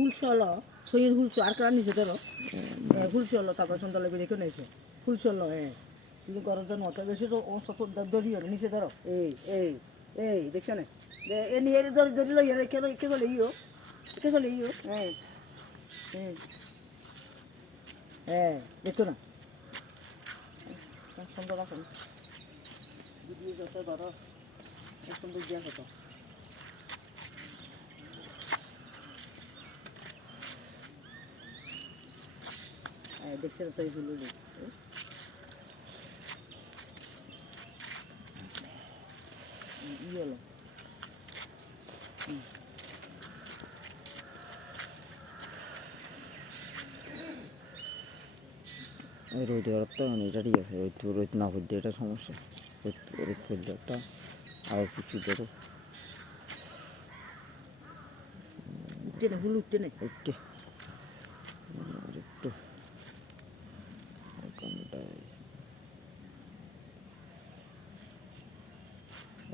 হুলসে হলো সৈয়দ হুলসে আর কারা নিচে ধরো হুলসে হলো তারপর সন্ধ্যা লাগবে দেখে নিয়েছে হুলসে হলো তুমি ঘরের জন্য অত বেশি তো অবস্থা তো ধরি হবে নিচে ধরো এই দেখছো না এ নিয়ে ধরি ধরি লো কে বলে কে বলে দেখো না সুন্দর আছে যত ধরো সুন্দর দিয়া কত দেখছে তো এই ফুল হলো রোদ তো এটা ঠিক আছে রোদ না পড়লে এটা সমস্যা রোদ পড়লে একটা আড়াইশি ধরো উঠতে না হুল উঠতে না একটু একটু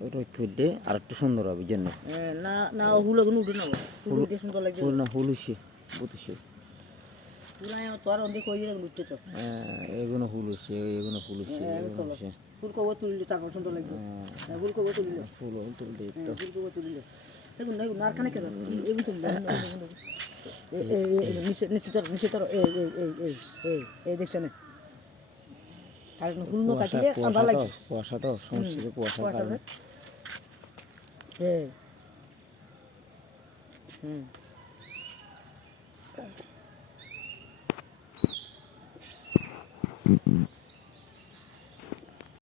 রোদ পড়লে আর একটু সুন্দর হবে জন্য না না হুল এখন উঠে না হুল উঠে সুন্দর লাগবে ফুল না হুল উঠছে বুঝছে তোর অন্ধে কই উঠতে তো এগুলো হুল উঠছে এগুলো ফুল উঠছে ফুল কবর তুলিলে তারপর সুন্দর লাগবে ফুল কবর তুলিলে ফুল তুললে তো ফুল কবর তুলিলে দেখুন দেখুন নারখানে কেন এগুলো তুললে নিচে ধরো এই দেখছো না কারণ হুল না থাকলে আধা লাগবে কুয়াশা তো সমস্যা কুয়াশা হুম